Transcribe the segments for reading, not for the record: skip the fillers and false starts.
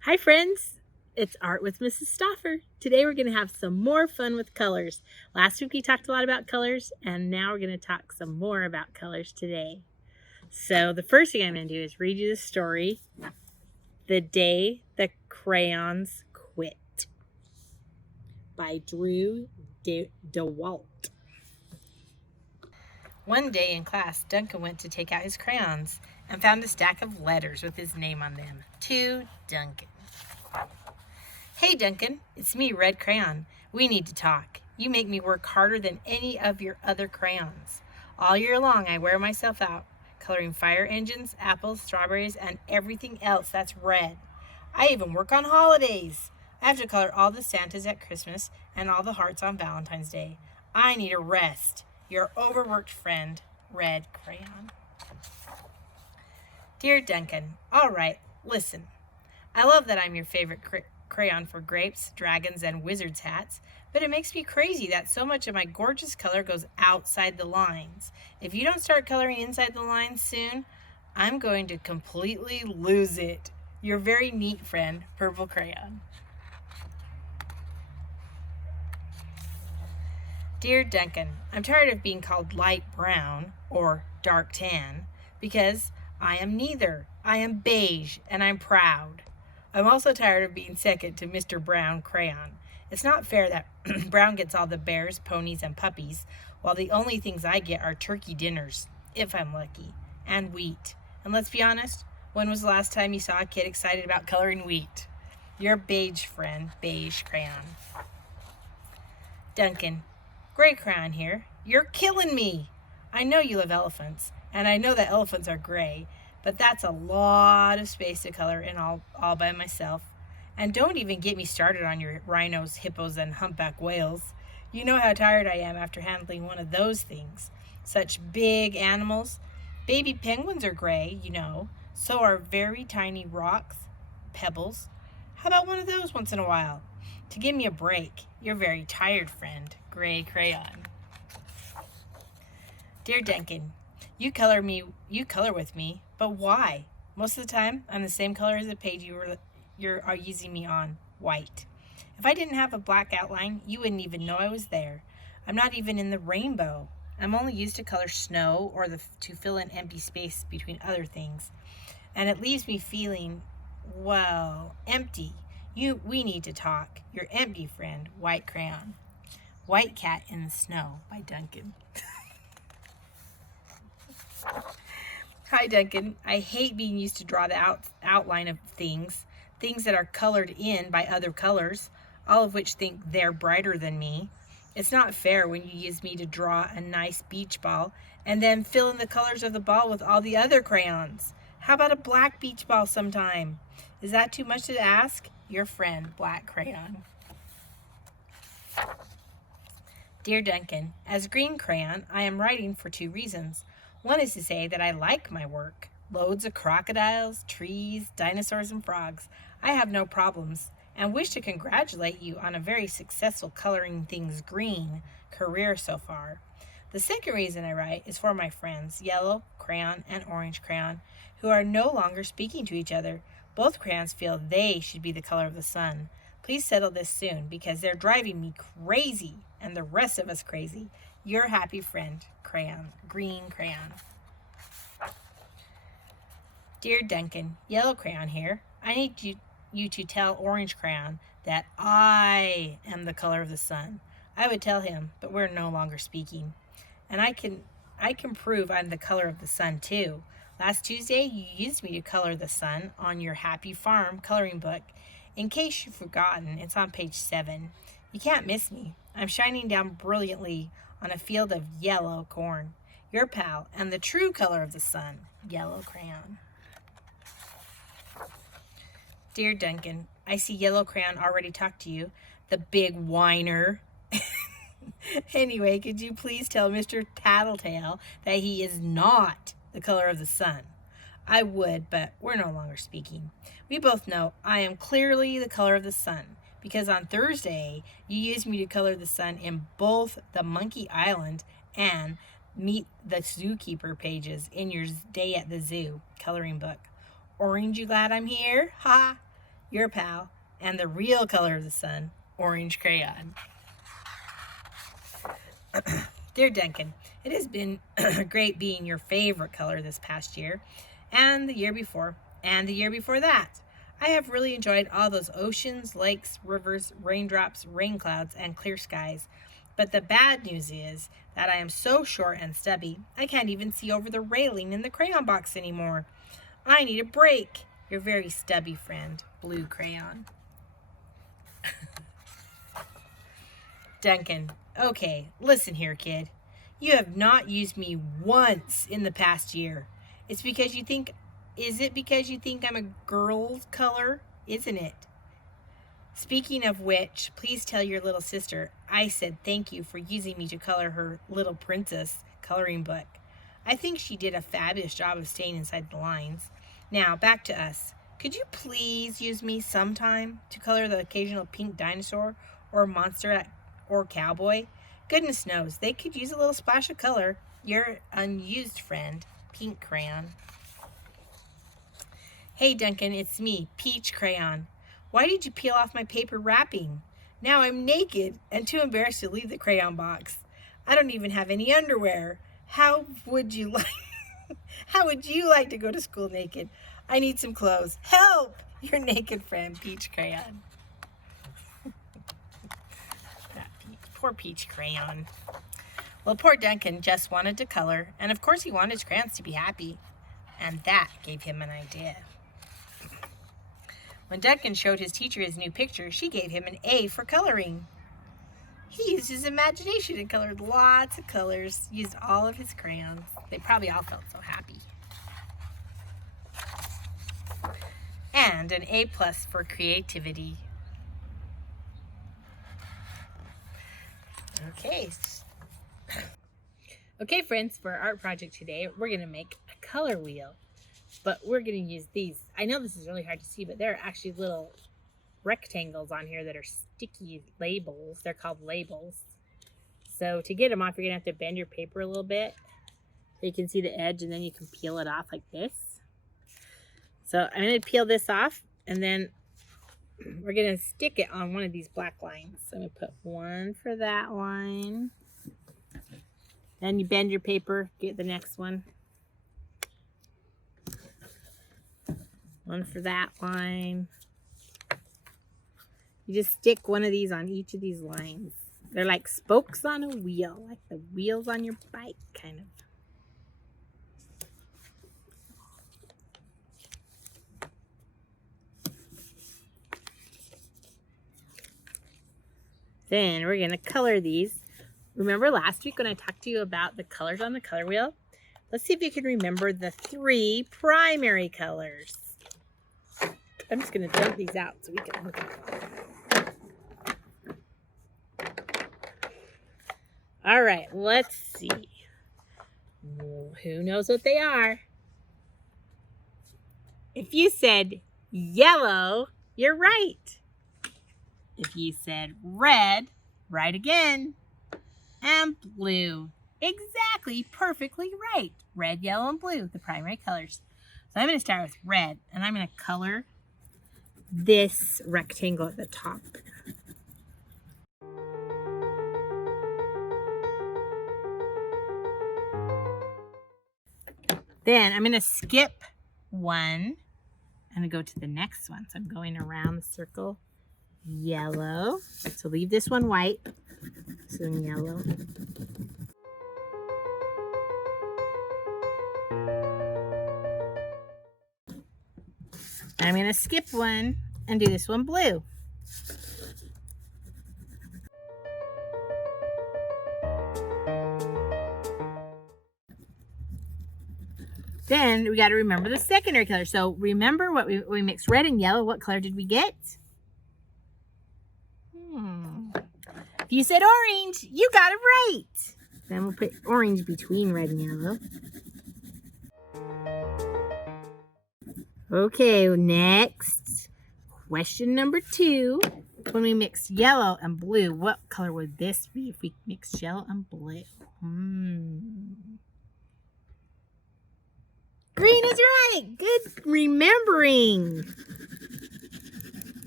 Hi friends, it's Art with Mrs. Stoffer. Today we're going to have some more fun with colors. Last week we talked a lot about colors and now we're going to talk some more about colors today. So the first thing I'm going to do is read you the story, The Day the Crayons Quit by Drew DeWalt. One day in class, Duncan went to take out his crayons and found a stack of letters with his name on them. To Duncan. Hey Duncan, it's me, Red Crayon. We need to talk. You make me work harder than any of your other crayons. All year long I wear myself out, coloring fire engines, apples, strawberries, and everything else that's red. I even work on holidays. I have to color all the Santas at Christmas and all the hearts on Valentine's Day. I need a rest. Your overworked friend, Red Crayon. Dear Duncan, all right, listen. I love that I'm your favorite crayon for grapes, dragons, and wizards hats, but it makes me crazy that so much of my gorgeous color goes outside the lines. If you don't start coloring inside the lines soon, I'm going to completely lose it. Your very neat friend, Purple Crayon. Dear Duncan, I'm tired of being called light brown or dark tan because I am neither. I am beige and I'm proud. I'm also tired of being second to Mr. Brown Crayon. It's not fair that Brown gets all the bears, ponies, and puppies, while the only things I get are turkey dinners, if I'm lucky, and wheat. And let's be honest, when was the last time you saw a kid excited about coloring wheat? Your beige friend, Beige Crayon. Duncan, Gray Crayon here. You're killing me. I know you love elephants, and I know that elephants are gray, but that's a lot of space to color in all by myself. And don't even get me started on your rhinos, hippos, and humpback whales. You know how tired I am after handling one of those things. Such big animals. Baby penguins are gray, you know. So are very tiny rocks, pebbles. How about one of those once in a while? To give me a break, your very tired friend, Gray Crayon. Dear Duncan, you color with me, but why? Most of the time, I'm the same color as the page you are using me on, white. If I didn't have a black outline, you wouldn't even know I was there. I'm not even in the rainbow. I'm only used to color snow or to fill in empty space between other things. And it leaves me feeling, well, empty. We need to talk. Your empty friend, White Crayon. White Cat in the Snow by Duncan. Hi, Duncan. I hate being used to draw the outline of things that are colored in by other colors, all of which think they're brighter than me. It's not fair when you use me to draw a nice beach ball and then fill in the colors of the ball with all the other crayons. How about a black beach ball sometime? Is that too much to ask? Your friend, Black Crayon. Dear Duncan, as Green Crayon, I am writing for two reasons. One is to say that I like my work. Loads of crocodiles, trees, dinosaurs, and frogs. I have no problems and wish to congratulate you on a very successful coloring things green career so far. The second reason I write is for my friends, Yellow Crayon and Orange Crayon, who are no longer speaking to each other. Both crayons feel they should be the color of the sun. Please settle this soon because they're driving me crazy and the rest of us crazy. Your happy friend, Green Crayon. Dear Duncan, Yellow Crayon here. I need you to tell Orange Crayon that I am the color of the sun. I would tell him, but we're no longer speaking. And I can prove I'm the color of the sun too. Last Tuesday, you used me to color the sun on your Happy Farm coloring book. In case you've forgotten, it's on page 7. You can't miss me. I'm shining down brilliantly on a field of yellow corn. Your pal and the true color of the sun, Yellow Crayon. Dear Duncan, I see Yellow Crayon already talked to you, the big whiner. Anyway, could you please tell Mr. Tattletale that he is not the color of the sun? I would, but we're no longer speaking. We both know I am clearly the color of the sun because on Thursday you used me to color the sun in both the Monkey Island and Meet the Zookeeper pages in your Day at the Zoo coloring book. Orange, you glad I'm here? Ha! your pal, and the real color of the sun, orange crayon. Dear Duncan, it has been great being your favorite color this past year, and the year before, and the year before that. I have really enjoyed all those oceans, lakes, rivers, raindrops, rain clouds, and clear skies. But the bad news is that I am so short and stubby, I can't even see over the railing in the crayon box anymore. I need a break. Your very stubby friend, Blue Crayon. Duncan, okay, listen here, kid. You have not used me once in the past year. Is it because you think I'm a girl's color? Isn't it? Speaking of which, please tell your little sister I said thank you for using me to color her Little Princess coloring book. I think she did a fabulous job of staying inside the lines. Now, back to us. Could you please use me sometime to color the occasional pink dinosaur or monster or cowboy? Goodness knows, they could use a little splash of color. Your unused friend, Pink Crayon. Hey Duncan, it's me, Peach Crayon. Why did you peel off my paper wrapping? Now I'm naked and too embarrassed to leave the crayon box. I don't even have any underwear. How would you like to go to school naked? I need some clothes. Help! Your naked friend, Peach Crayon. Poor Peach Crayon. Well, poor Duncan just wanted to color, and of course he wanted his crayons to be happy. And that gave him an idea. When Duncan showed his teacher his new picture, she gave him an A for coloring. He used his imagination and colored lots of colors, used all of his crayons. They probably all felt so happy. And an A+ for creativity. Okay, friends, for our art project today, we're going to make a color wheel. But we're going to use these. I know this is really hard to see, but there are actually little rectangles on here that are sticky labels. They're called labels. So to get them off, you're going to have to bend your paper a little bit so you can see the edge, and then you can peel it off like this. So I'm going to peel this off, and then we're going to stick it on one of these black lines. So I'm going to put one for that line. Then you bend your paper, get the next one. One for that line. You just stick one of these on each of these lines. They're like spokes on a wheel, like the wheels on your bike, kind of. Then we're going to color these. Remember last week when I talked to you about the colors on the color wheel? Let's see if you can remember the 3 primary colors. I'm just going to dump these out so we can look at them. All right, let's see. Who knows what they are? If you said yellow, you're right. If you said red, right again. And blue. Exactly, perfectly right. Red, yellow, and blue, the primary colors. So I'm going to start with red, and I'm going to color this rectangle at the top. Then I'm going to skip one and go to the next one. So I'm going around the circle. Yellow. So leave this one white. So then yellow. I'm going to skip one and do this one blue. Then we got to remember the secondary color. So remember what we mixed red and yellow. What color did we get? If you said orange, you got it right. Then we'll put orange between red and yellow. Okay, next. Question number 2. When we mix yellow and blue, what color would this be if we mixed yellow and blue? Green is right. Good remembering.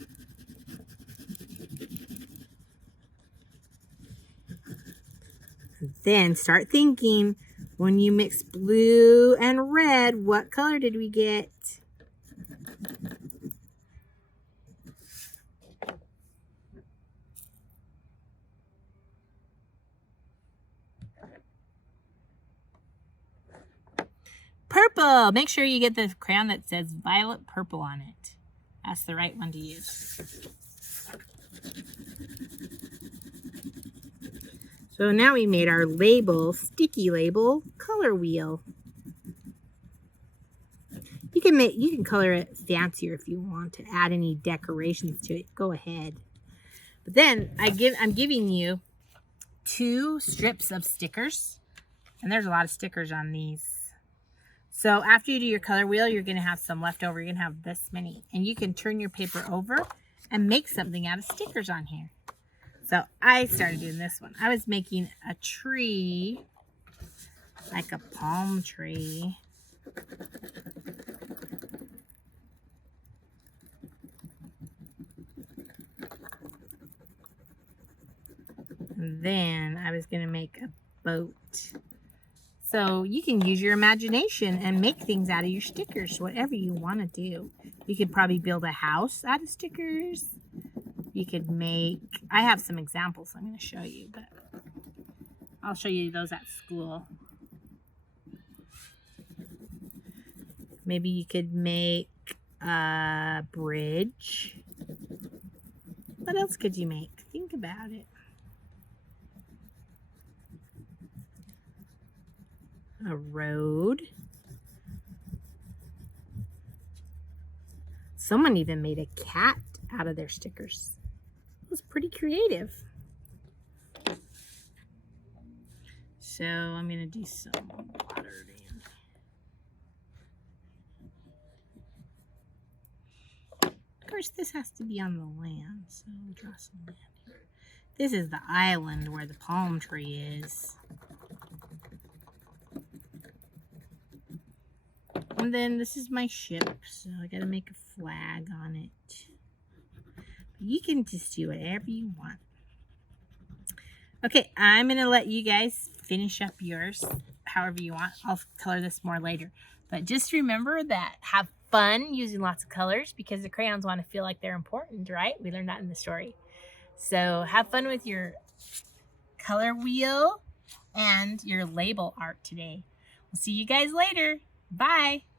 Then start thinking, when you mix blue and red, what color did we get? Purple. Make sure you get the crayon that says violet purple on it. That's the right one to use. So now we made our label, sticky label, color wheel. You can color it fancier if you want to add any decorations to it. Go ahead. But then I'm giving you 2 strips of stickers, and there's a lot of stickers on these. So after you do your color wheel, you're going to have some left over. You're going to have this many, and you can turn your paper over and make something out of stickers on here. So I started doing this one. I was making a tree, like a palm tree. And then I was going to make a boat. So you can use your imagination and make things out of your stickers, whatever you want to do. You could probably build a house out of stickers. You could make, I have some examples I'm going to show you, but I'll show you those at school. Maybe you could make a bridge. What else could you make? Think about it. A road. Someone even made a cat out of their stickers. It was pretty creative. So I'm going to do some water in. Of course, this has to be on the land, so we'll draw some land here. This is the island where the palm tree is. And then this is my ship, so I gotta make a flag on it. You can just do whatever you want. Okay, I'm gonna let you guys finish up yours however you want. I'll color this more later. But just remember that have fun using lots of colors because the crayons want to feel like they're important, right? We learned that in the story. So have fun with your color wheel and your label art today. We'll see you guys later. Bye.